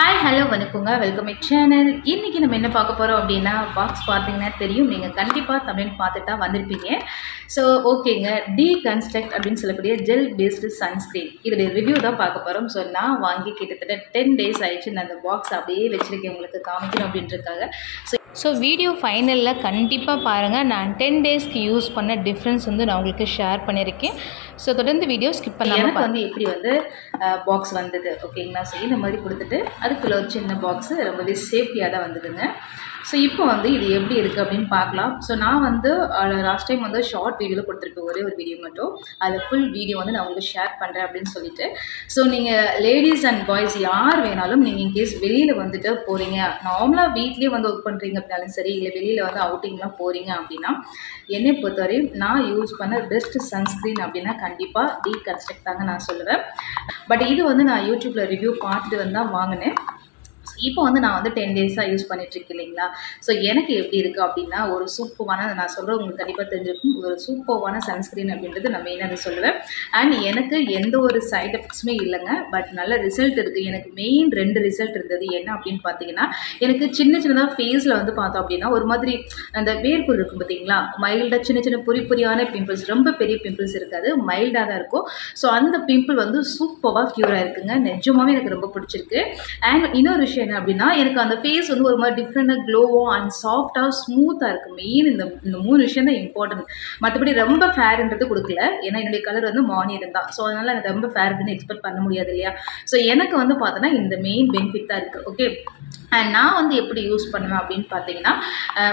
Hi hello வணக்கங்க welcome my channel. இன்றைக்கி நம்ம என்ன பார்க்க போகிறோம் அப்படின்னா, பாக்ஸ் பார்த்தீங்கன்னா தெரியும், நீங்கள் கண்டிப்பாக தமிழ் பார்த்துட்டா வந்திருப்பீங்க. ஸோ ஓகேங்க, டீகன்ஸ்ட்ரக்ட் அப்படின்னு சொல்லக்கூடிய ஜெல் பேஸ்டு சன்ஸ்க்ரீன் இதோடைய ரிவ்யூ தான் பார்க்க போகிறோம். ஸோ நான் வாங்கி கிட்டத்தட்ட 10 days ஆயிடுச்சு. நான் அந்த பாக்ஸ் அப்படியே வச்சுருக்கேன் உங்களுக்கு காமிக்கணும் அப்படின்றதுக்காக. ஸோ வீடியோ ஃபைனலில் கண்டிப்பாக பாருங்கள். நான் 10 daysக்கு யூஸ் பண்ண டிஃப்ரென்ஸ் வந்து நான் உங்களுக்கு ஷேர் பண்ணியிருக்கேன். ஸோ தொடர்ந்து வீடியோ ஸ்கிப் பண்ணாமல் எனக்கு வந்து எப்படி வந்து பாக்ஸ் வந்தது ஓகேங்களா. ஸோ இந்த மாதிரி கொடுத்துட்டு அதுக்குள்ளே ஒரு சின்ன பாக்ஸு ரொம்பவே சேஃப்டியாக தான் வந்ததுங்க. ஸோ இப்போ வந்து இது எப்படி இருக்குது அப்படின்னு பார்க்கலாம். ஸோ நான் வந்து லாஸ்ட் டைம் வந்து ஷார்ட் வீடியோவில் கொடுத்துருப்பேன், ஒரே ஒரு வீடியோ மட்டும். அதில் ஃபுல் வீடியோ வந்து நான் உங்களுக்கு ஷேர் பண்ணுறேன் அப்படின்னு சொல்லிட்டு. ஸோ நீங்கள் லேடிஸ் அண்ட் பாய்ஸ் யார் வேணாலும் நீங்கள் இன்கேஸ் வெளியில் வந்துட்டு போகிறீங்க, நார்மலாக வீட்லேயே வந்து ஒர்க் பண்ணுறீங்க அப்படின்னாலும் சரி, இல்லை வெளியில் வந்து அவுட்டிங்லாம் போகிறீங்க அப்படின்னா, என்னை பொறுத்தவரையும் நான் யூஸ் பண்ண பெஸ்ட் சன்ஸ்க்ரீன் அப்படின்னா கண்டிப்பாக டீகன்ஸ்ட்ரக்ட் தாங்க நான் சொல்லுவேன். பட் இது வந்து நான் யூடியூப்பில் ரிவ்யூ பார்த்துட்டு வந்து தான் வாங்கினேன். இப்போ வந்து நான் வந்து 10 days யூஸ் பண்ணிட்டுருக்கேன் இல்லைங்களா. ஸோ எனக்கு எப்படி இருக்குது அப்படின்னா, ஒரு சூப்பரான, நான் சொல்கிறேன் உங்களுக்கு கண்டிப்பாக தெரிஞ்சிருக்கும், ஒரு சூப்பரான சன்ஸ்க்ரீன் அப்படின்றது நான் மெயினாக அதை சொல்லுவேன். அண்ட் எனக்கு எந்த ஒரு சைட் எஃபெக்ட்ஸுமே இல்லைங்க. பட் நல்ல ரிசல்ட் இருக்குது. எனக்கு மெயின் 2 ரிசல்ட் இருந்தது. என்ன அப்படின்னு பார்த்தீங்கன்னா, எனக்கு சின்னதாக ஃபேஸில் வந்து பார்த்தோம் அப்படின்னா ஒரு மாதிரி அந்த வேர்க்குரு இருக்கும் பார்த்தீங்களா, மைல்டாக சின்ன பொறியான பிம்பிள்ஸ், ரொம்ப பெரிய பிம்பிள்ஸ் இருக்காது, மைல்டாக தான் இருக்கும். ஸோ அந்த பிம்பிள் வந்து சூப்பராக க்யூராக இருக்குங்க. நிஜமாகவே எனக்கு ரொம்ப பிடிச்சிருக்கு. அண்ட் இன்னொரு விஷயம் என்ன அப்படின்னா, எனக்கு அந்த ஃபேஸ் வந்து ஒரு மாதிரி டிஃப்ரெண்டாக க்ளோவாக அண்ட் சாஃப்டாக ஸ்மூத்தாக இருக்குது. மெயின் இந்த 3 விஷயம் தான் இம்பார்ட்டன்ட். மற்றபடி ரொம்ப ஃபேர்ன்றது கொடுக்கல. ஏன்னா என்னுடைய கலர் வந்து மார்னிங் தான். ஸோ அதனால் எனக்கு ரொம்ப ஃபேர் அப்படின்னு எக்ஸ்பெக்ட் பண்ண முடியாது இல்லையா. ஸோ எனக்கு வந்து பார்த்தோன்னா இந்த மெயின் பெனிஃபிட் தான் இருக்குது. ஓகே, அண்ட் நான் வந்து எப்படி யூஸ் பண்ணுவேன் அப்படின்னு பார்த்தீங்கன்னா,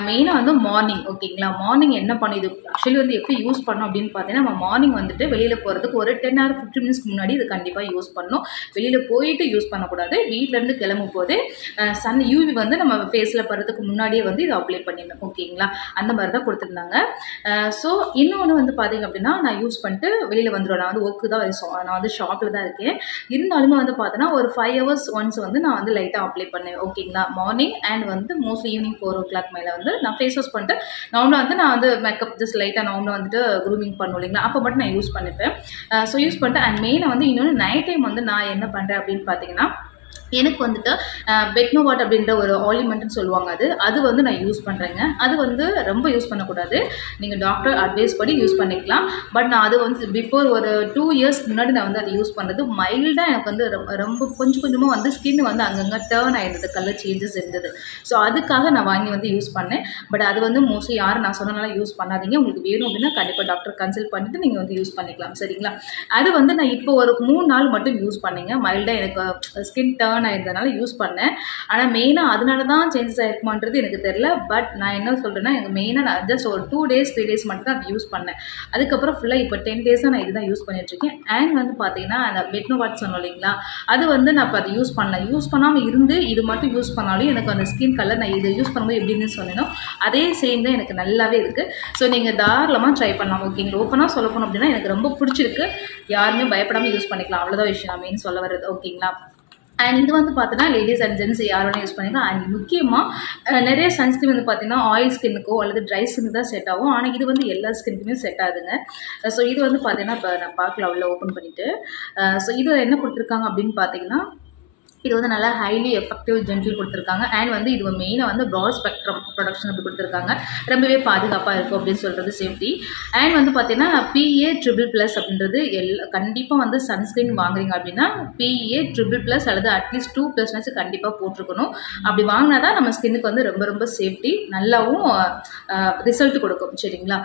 மெயினாக வந்து மார்னிங் ஓகேங்களா. மார்னிங் என்ன பண்ணிது ஆக்சுவலி வந்து எப்படி யூஸ் பண்ணோம் அப்படின்னு பார்த்தீங்கன்னா, நம்ம மார்னிங் வந்துட்டு வெளியில் போகிறதுக்கு ஒரு 10 or 15 minutes முன்னாடி இது கண்டிப்பாக யூஸ் பண்ணணும். வெளியில் போயிட்டு யூஸ் பண்ணக்கூடாது. வீட்டிலேருந்து கிளம்பும் போது சன் யூவி வந்து நம்ம ஃபேஸில் படுறதுக்கு முன்னாடியே வந்து இதை அப்ளை பண்ணிடணும் ஓகேங்களா. அந்த மாதிரி தான் கொடுத்துருந்தாங்க. ஸோ இன்னொன்று வந்து பார்த்தீங்க அப்படின்னா, நான் யூஸ் பண்ணிட்டு வெளியில் வந்துடுவேன். நான் வந்து ஒர்க்கு தான், நான் வந்து ஷாப்பில் தான் இருக்கேன். இருந்தாலுமே வந்து பார்த்தோன்னா ஒரு 5 hours ஒன்ஸ் வந்து நான் வந்து லைட்டாக அப்ளை பண்ணேன் ஓகேங்களா. மார்னிங் அண்ட் வந்து மோஸ்ட்லி ஈவினிங் 4 o'clock மேலே வந்து நான் ஃபேஸ் வாஷ் பண்ணிட்டு நார்மலாக வந்து நான் வந்து மேக்கப் ஜஸ்ட் லைட்டாக நார்மலாக வந்துட்டு க்ரூமிங் பண்ணுவோம் இல்லைங்களா, அப்போ மட்டும் நான் யூஸ் பண்ணிப்பேன். ஸோ யூஸ் பண்ணிட்டு அண்ட் மெயினாக வந்து இன்னொன்று நைட் டைம் வந்து நான் என்ன பண்ணுறேன் அப்படின்னு பார்த்தீங்கன்னா, எனக்கு வந்துட்டு பெட்னோவாட் அப்படின்ற ஒரு ஆயில்மெண்ட்னு சொல்லுவாங்க, அது வந்து நான் யூஸ் பண்ணுறேங்க. அது வந்து ரொம்ப யூஸ் பண்ணக்கூடாது, நீங்கள் டாக்டர் அட்வைஸ் படி யூஸ் பண்ணிக்கலாம். பட் நான் அது வந்து பிஃபோர் ஒரு 2 years முன்னாடி நான் வந்து அதை யூஸ் பண்ணுறது மைல்டாக எனக்கு வந்து ரொம்ப கொஞ்சமாக வந்து ஸ்கின் வந்து அங்கங்கே டேர்ன் ஆகிடுது, கலர் சேஞ்சஸ் இருந்தது. ஸோ அதுக்காக நான் வாங்கி வந்து யூஸ் பண்ணேன். பட் அது வந்து மோஸ்ட்லி யாரும் நான் சொன்னனால யூஸ் பண்ணாதீங்க. உங்களுக்கு வேணும் அப்படின்னா கண்டிப்பாக டாக்டர் கன்சல்ட் பண்ணிவிட்டு நீங்கள் வந்து யூஸ் பண்ணிக்கலாம் சரிங்களா. அது வந்து நான் இப்போ ஒரு 3 நாள் மட்டும் யூஸ் பண்ணிங்க. மைல்டாக எனக்கு ஸ்கின் டேர்ன் ஆயிருந்தனால யூஸ் பண்ணேன். ஆனால் மெயினாக அதனால தான் சேஞ்சஸ் ஆயிருக்குமான்றது எனக்கு தெரியல. பட் நான் என்ன சொல்கிறேன்னா, எனக்கு மெயினாக நான் ஜஸ்ட் ஒரு 2 days 3 days மட்டும் தான் அது யூஸ் பண்ணேன். அதுக்கப்புறம் ஃபுல்லாக இப்போ 10 days நான் இதுதான் யூஸ் பண்ணிட்டுருக்கேன். அண்ட் வந்து பார்த்தீங்கன்னா, அந்த பெட்னோவாட் சொன்னோம் இல்லைங்களா, அது வந்து நான் இப்போ அதை யூஸ் பண்ணல. யூஸ் பண்ணாமல் இருந்து இது மட்டும் யூஸ் பண்ணாலும் எனக்கு அந்த ஸ்கின் கலர் நான் இதை யூஸ் பண்ணும்போது எப்படின்னு சொன்னேனோ அதே சேம் தான் எனக்கு நல்லாவே இருக்குது. ஸோ நீங்கள் தாராளமாக ட்ரை பண்ணலாம் ஓகேங்களா. ஓப்பனாக சொல்ல போனோம் அப்படின்னா எனக்கு ரொம்ப பிடிச்சிருக்கு. யாருமே பயப்படாமல் யூஸ் பண்ணிக்கலாம், அவ்வளோதான் விஷயம் நான் மெயின் சொல்ல வர்றது ஓகேங்களா. அண்ட் இது வந்து பார்த்தீங்கன்னா லேடிஸ் அண்ட் ஜென்ட்ஸ் யார் வேணால் யூஸ் பண்ணிக்கலாம். அண்ட் முக்கியமாக நிறைய சன்ஸ்க்ரீன் வந்து பார்த்தீங்கன்னா ஆயில் ஸ்கின்னுக்கோ அல்லது ட்ரை ஸ்கின்னுக்கு தான் செட் ஆகும். ஆனால் இது வந்து எல்லா ஸ்கின்னுக்குமே செட் ஆகுதுங்க. ஸோ இது வந்து பார்த்தீங்கன்னா இப்போ நான் பார்க்கலாம் உள்ள ஓப்பன் பண்ணிவிட்டு. ஸோ இது என்ன கொடுத்துருக்காங்க அப்படின்னு பார்த்தீங்கன்னா, இது வந்து நல்லா ஹைலி எஃபெக்டிவ் ஜென்டில் கொடுத்துருக்காங்க. அண்ட் வந்து இது மெயினாக வந்து ப்ராட் ஸ்பெக்ட்ரம் ப்ரொடக்ஷன் அப்படி கொடுத்துருக்காங்க. ரொம்பவே பாதுகாப்பாக இருக்கும் அப்படின்னு சொல்கிறது சேஃப்டி. அண்ட் வந்து பார்த்தீங்கன்னா PA++ அப்படின்றது கண்டிப்பாக வந்து சன்ஸ்க்ரீன் வாங்குறீங்க அப்படின்னா PA++ அல்லது அட்லீஸ்ட் 2+ கண்டிப்பாக போட்டிருக்கணும். அப்படி வாங்கினா தான் நம்ம ஸ்கின்னுக்கு வந்து ரொம்ப சேஃப்டி, நல்லாவும் ரிசல்ட் கொடுக்கும் சரிங்களா.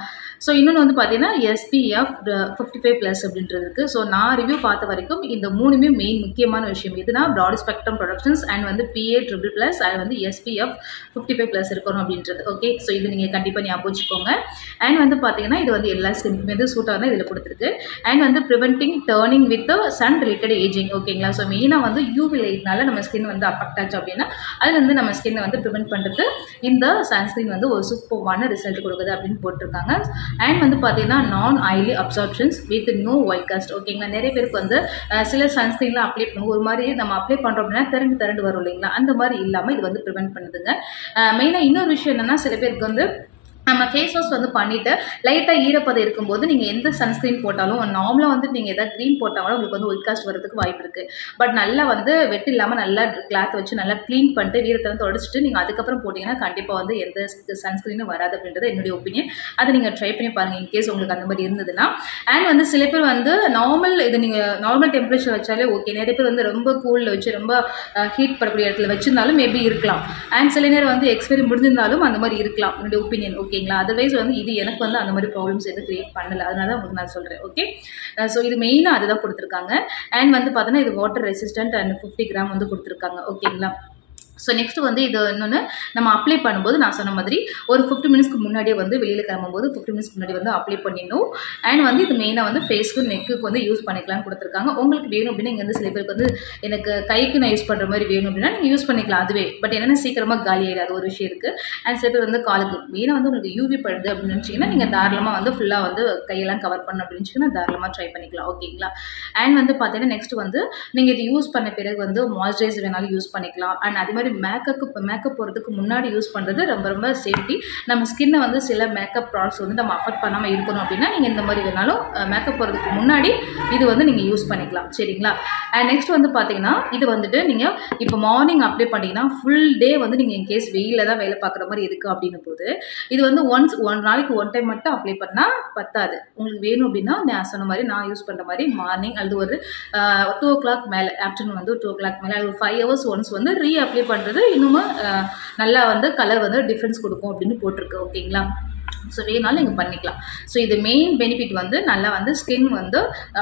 ஸோ இன்னொன்று வந்து பார்த்தீங்கன்னா SPF 55+ அப்படின்றது இருக்குது. ஸோ நான் ரிவ்யூ பார்த்த வரைக்கும் இந்த 3மே மெயின் முக்கியமான விஷயம். இதுனா ப்ராட் ஸ்பெக்ட்ரம் ப்ரொடக்ஷன்ஸ் அண்ட் வந்து PA++ அண்ட் வந்து SPF 55+ இருக்கணும் அப்படின்றது. ஓகே, ஸோ இது நீங்கள் கண்டிப்பாக ஞாபகம் வச்சுக்கோங்க. அண்ட் வந்து பார்த்தீங்கன்னா இது வந்து எல்லா ஸ்கின்னுக்குமே வந்து சூட்டாக தான் இதில் கொடுத்துருக்கு. அண்ட் வந்து ப்ரிவென்டிங் டர்னிங் வித் சன் ரிலேட்டட் ஏஜிங் ஓகேங்களா. ஸோ மெயினாக வந்து UV லைட்னால நம்ம ஸ்கின் வந்து அஃபெக்ட் ஆச்சு அப்படின்னா அதுலேருந்து நம்ம ஸ்கின்னை வந்து ப்ரிவென்ட் பண்ணுறது இந்த சன்ஸ்க்ரீன் வந்து ஒரு சூப்பரான ரிசல்ட் கொடுக்குது அப்படின்னு போட்டிருக்காங்க. அண்ட் வந்து பார்த்தீங்கன்னா நான் oily absorptions with no white cast ஓகேங்களா. நிறைய பேருக்கு வந்து சில சன்ஸ்க்ரீன்லாம் அப்ளை பண்ணுவோம், ஒரு மாதிரி நம்ம அப்ளை பண்ணுறோம் அப்படின்னா திரண்டு வரும் இல்லைங்களா, அந்த மாதிரி இல்லாமல் இது வந்து ப்ரிவென்ட் பண்ணுதுங்க. மெயினாக இன்னொரு விஷயம் என்னென்னா, சில பேருக்கு வந்து நம்ம ஃபேஸ் வாஷ் வந்து பண்ணிவிட்டு லைட்டாக ஈரப்பதம் இருக்கும்போது நீங்கள் எந்த சன்ஸ்க்ரீன் போட்டாலும் நார்மலாக வந்து நீங்கள் எதாவது க்ரீம் போட்டால் கூட உங்களுக்கு வந்து ஒயிட் காஸ்ட் வரதுக்கு வாய்ப்பு இருக்குது. பட் நல்லா வந்து வெட்டு இல்லாமல் நல்லா கிளாத் வச்சு நல்லா க்ளீன் பண்ணிட்டு ஈரத்தெல்லாம் தொடச்சிட்டு நீங்கள் அதுக்கப்புறம் போட்டிங்கன்னா கண்டிப்பாக வந்து எந்த சன்ஸ்க்ரீனும் வராது அப்படின்றது என்னுடைய ஒப்பீனியன். அதை நீங்கள் ட்ரை பண்ணி பாருங்கள் இன்கேஸ் உங்களுக்கு அந்த மாதிரி இருந்ததுன்னா. அண்ட் வந்து சில பேர் வந்து நீங்கள் நார்மல் டெம்பரேச்சர் வச்சாலே ஓகே. நிறைய பேர் வந்து ரொம்ப கூலில் வச்சு ரொம்ப ஹீட் படக்கூடிய இடத்துல வச்சிருந்தாலும் மேபி இருக்கலாம். அண்ட் சில நேரம் வந்து எக்ஸ்பைரி முடிஞ்சிருந்தாலும் அந்த மாதிரி இருக்கலாம் என்னுடைய ஒப்பீனியன். ஓகேங்களா? அதர்வைஸ் வந்து இது எனக்கு வந்து அந்த மாதிரி ப்ராப்ளம்ஸ் எதுவும் கிரியேட் பண்ணல. அதனால தான் உங்களுக்கு நான் சொல்கிறேன். ஓகே. ஸோ இது மெயினாக அதுதான் கொடுத்துருக்காங்க. அண்ட் வந்து பார்த்தோன்னா இது வாட்டர் ரெசிஸ்டன்ட் அண்ட் 50 கிராம் வந்து கொடுத்துருக்காங்க. ஓகேங்களா? ஸோ நெக்ஸ்ட் வந்து இது இன்னொன்று நம்ம அப்ளை பண்ணும்போது நான் சொன்ன மாதிரி ஒரு 50 மினிட்ஸ்க்கு முன்னாடியே வந்து வெளியில் கிளம்பும்போது 50 மினிட்ஸ்க்கு முன்னாடி வந்து அப்ளை பண்ணிடணும். அண்ட் வந்து இது மெயினாக வந்து ஃபேஸ்க்கு நெக்குக்கு வந்து யூஸ் பண்ணிக்கலாம்னு கொடுத்துருக்காங்க. உங்களுக்கு வேணும் அப்படின்னா இங்கே வந்து சில பேருக்கு வந்து எனக்கு கைக்கு நான் யூஸ் பண்ணுற மாதிரி வேணும் அப்படின்னா நீங்கள் யூஸ் பண்ணிக்கலாம் அதுவே. பட் என்னென்னா சீக்கிரமாக காலி ஆகிடாது ஒரு விஷயம் இருக்குது. அண்ட் சில பேர் வந்து காலுக்கு மெயினாக வந்து உங்களுக்கு யூவி படுது அப்படின்னு நினச்சிங்கன்னா நீங்கள் தாராளமாக வந்து ஃபுல்லாக வந்து கையெல்லாம் கவர் பண்ணணும் அப்படின்னு நினச்சிங்கன்னா தாராளமாக ட்ரை பண்ணிக்கலாம். ஓகேங்களா? அண்ட் வந்து பார்த்தீங்கன்னா நெக்ஸ்ட் வந்து நீங்கள் இது யூஸ் பண்ண பிறகு வந்து மாய்ஸ்சரைசர் வேணாலும் யூஸ் பண்ணிக்கலாம். அண்ட் அதே மாதிரி மேக்கப் போகிறதுக்கு முன்னாடி யூஸ் பண்ணுறது ரொம்ப ரொம்ப சேஃப்டி. நம்ம ஸ்கின்னை வந்து சில மேக்கப் ப்ராடக்ட்ஸ் வந்து நம்ம அஃபெக்ட் பண்ணாமல் இருக்கணும் அப்படின்னா நீங்கள் இந்த மாதிரி வேணாலும் மேக்கப் போகிறதுக்கு முன்னாடி இது வந்து நீங்கள் யூஸ் பண்ணிக்கலாம். சரிங்களா? அண்ட் நெக்ஸ்ட் வந்து பார்த்தீங்கன்னா இது வந்துட்டு நீங்கள் இப்போ மார்னிங் அப்ளை பண்ணிங்கன்னா ஃபுல் டே வந்து நீங்கள் இன்கேஸ் வெயிலில் தான் வேலை பார்க்குற மாதிரி இருக்குது அப்படின்னும் போது இது வந்து ஒரு நாளைக்கு ஒன் டைம் மட்டும் அப்ளை பண்ணால் பத்தாது. உங்களுக்கு வேணும் அப்படின்னா நான் சொன்ன மாதிரி நான் யூஸ் பண்ணுற மாதிரி மார்னிங் அல்லது ஒரு 2 o'clock மேலே ஆஃப்டர்நூன் வந்து 2 o'clock மேலே அது ஒரு 5 hours ஒன்ஸ் வந்து அப்ளை பண்ணுறது இன்னும் நல்லா வந்து கலர் வந்து டிஃப்ரென்ஸ் கொடுக்கும் அப்படின்னு போட்டிருக்கு. ஓகேங்களா? ஸோ வேணாலும் நீங்கள் பண்ணிக்கலாம். ஸோ இது மெயின் பெனிஃபிட் வந்து நல்லா வந்து ஸ்கின் வந்து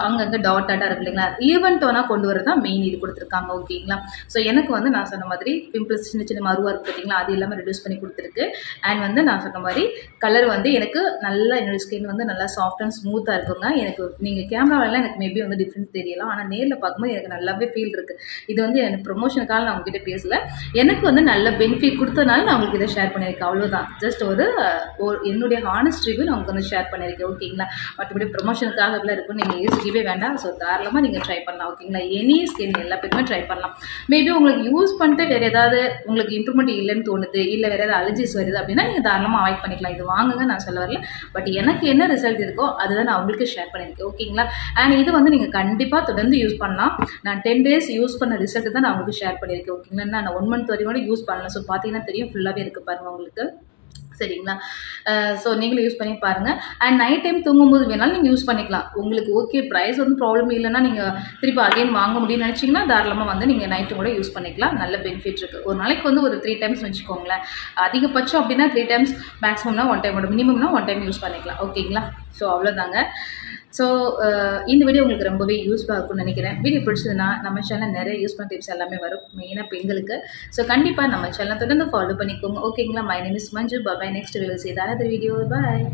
அங்கங்கே டாட்டாக இருக்கு இல்லைங்களா? ஈவன் டோனாக கொண்டு வரது தான் மெயின் இது கொடுத்துருக்காங்க. ஓகேங்களா? ஸோ எனக்கு வந்து நான் சொன்ன மாதிரி பிம்பிள்ஸ் சின்ன சின்ன மருவாக இருக்குது பார்த்தீங்களா? அது எல்லாமே ரெடியூஸ் பண்ணி கொடுத்துருக்கு. அண்ட் வந்து நான் சொன்ன மாதிரி கலர் வந்து எனக்கு நல்லா என்னோடய ஸ்கின் வந்து நல்லா சாஃப்ட் அண்ட் ஸ்மூத்தாக இருக்குங்க. எனக்கு நீங்கள் கேமராவெல்லாம் எனக்கு மேபி வந்து டிஃப்ரென்ஸ் தெரியலாம். ஆனால் நேரில் பார்க்கும்போது எனக்கு நல்லாவே ஃபீல் இருக்குது. இது வந்து எனக்கு ப்ரொமோஷனுக்காக நான் உங்ககிட்ட பேசல. எனக்கு வந்து நல்ல பெனிஃபிட் கொடுத்தனால நான் உங்களுக்கு இதை ஷேர் பண்ணியிருக்கேன். அவ்வளோதான். ஜஸ்ட் ஒரு என்னுடைய ஹானஸ்ட் ரிவ்யூ நான் உங்களுக்கு வந்து ஷேர் பண்ணியிருக்கேன். ஓகேங்களா? மற்றபடி ப்ரொமோஷனுக்காக எல்லாம் இருக்குன்னு நீங்கள் யோசிக்கவே வேண்டாம். ஸோ தாராளமாக நீங்கள் ட்ரை பண்ணலாம். ஓகேங்களா? எனி ஸ்கின் எல்லா பேருமே ட்ரை பண்ணலாம். மேபி உங்களுக்கு யூஸ் பண்ணிட்டு வேறு ஏதாவது உங்களுக்கு இம்ப்ரூவ்மெண்ட் இல்லைன்னு தோணுது, இல்லை வேறு ஏதாவது அலர்ஜிஸ் வருது அப்படின்னா நீங்கள் தாராளமாக அவாய்ட் பண்ணிக்கலாம். இது வாங்குங்க நான் சொல்ல வரல. பட் எனக்கு என்ன ரிசல்ட் இருக்கோ அதுதான் நான் உங்களுக்கு ஷேர் பண்ணியிருக்கேன். ஓகேங்களா? அண்ட் இது வந்து நீங்கள் கண்டிப்பாக தொடர்ந்து யூஸ் பண்ணலாம். நான் 10 days யூஸ் பண்ண ரிசல்ட் தான் நான் உங்களுக்கு ஷேர் பண்ணியிருக்கேன். ஓகேங்களா? நான் 1 month வரைக்கும் கூட யூஸ் பண்ணல. ஸோ பார்த்தீங்கன்னா தெரியும் ஃபுல்லாகவே இருக்குது பாருங்கள் உங்களுக்கு. சரிங்களா? ஸோ நீங்களும் யூஸ் பண்ணி பாருங்கள். அண்ட் நைட் டைம் தூங்கும்போது வேணாலும் நீங்கள் யூஸ் பண்ணிக்கலாம். உங்களுக்கு ஓகே ப்ரைஸ் வந்து ப்ராப்ளம் இல்லைன்னா நீங்கள் திருப்பி அகைன் வாங்க முடியும்னு நினச்சிங்கன்னா தாராளமாக வந்து நீங்கள் நைட்டும் கூட யூஸ் பண்ணிக்கலாம். நல்ல பெனிஃபிட் இருக்குது. ஒரு நாளைக்கு வந்து ஒரு 3 times வச்சுக்கோங்களேன். அதிகபட்சம் அப்படின்னா 3 times, மேக்ஸிமம்னா 1 time, மினிமம்னா 1 time யூஸ் பண்ணிக்கலாம். ஓகேங்களா? ஸோ அவ்வளோதாங்க. ஸோ இந்த வீடியோ உங்களுக்கு ரொம்பவே யூஸ்ஃபுல்லாக இருக்கும்னு நினைக்கிறேன். வீடியோ பிடிச்சதுன்னா நம்ம சேனல் நிறைய யூஸ்ஃபுல் டிப்ஸ் எல்லாமே வரும், மெயினாக பெண்களுக்கு. ஸோ கண்டிப்பாக நம்ம சேனலை தொடர்ந்து ஃபாலோ பண்ணிக்கோங்க. ஓகேங்களா? My name is Manju. Bye. Next we will see another video. Bye.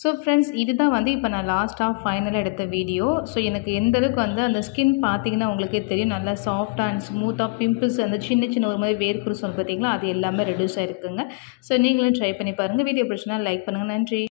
So friends இதுதான் வந்து இப்போ நான் லாஸ்ட்டாக ஃபைனலாக எடுத்த வீடியோ. ஸோ எனக்கு எந்த அளவுக்கு வந்து அந்த ஸ்கின் பார்த்தீங்கன்னா உங்களுக்கே தெரியும், நல்லா சாஃப்டாக அண்ட் ஸ்மூத்தாக பிம்பிள்ஸ் அந்த சின்ன சின்ன ஒரு மாதிரி வேர்க்குரு சொல் பார்த்தீங்களா, அது எல்லாமே ரெடியூஸ் ஆகிருக்குங்க. ஸோ நீங்களும் ட்ரை பண்ணி பாருங்கள். வீடியோ பிடிச்சினா லைக் பண்ணுங்கள். நன்றி.